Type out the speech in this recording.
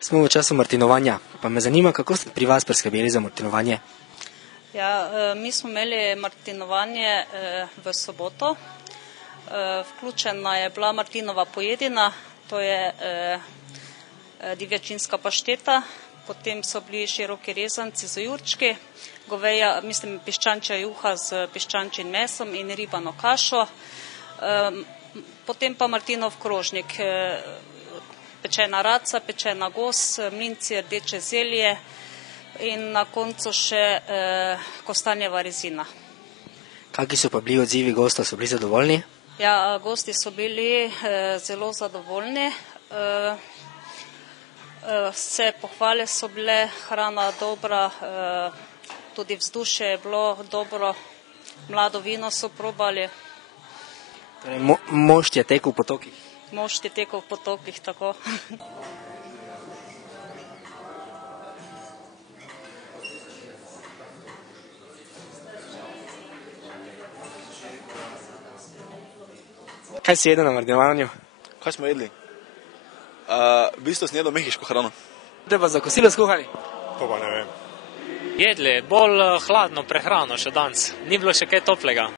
Smo v času martinovanja, pa me zanima, kako ste pri vas preskrbeli za martinovanje? Ja, mi smo imeli martinovanje v soboto. Vključena je bila martinova pojedina, to je divjačinska pašteta, potem so bili široki rezanci z jurčki, goveja, piščančja juha z piščančjim mesom in ribano kašo, potem pa martinov krožnik, pečena raca, pečena gos, mlinci, rdeče zelje in na koncu še kostanjeva rezina. Kakšni so pa bili odzivi gostov, so bili zadovoljni? Ja, gosti so bili zelo zadovoljni. Vse pohvale so bile, hrana dobra, tudi vzdušje je bilo dobro, mlado vino so probali. Torej, mošt je tekel v potokih? Mošt je tekel v potokih, tako. Kaj si jedel na martinovanju? Kaj smo jedli? V bistvu sem jedel mehiško hrano. Ste pa za kosilo skuhali? To pa ne vem. Jedli, bolj hladno prehrano še danes, ni bilo še kaj toplega.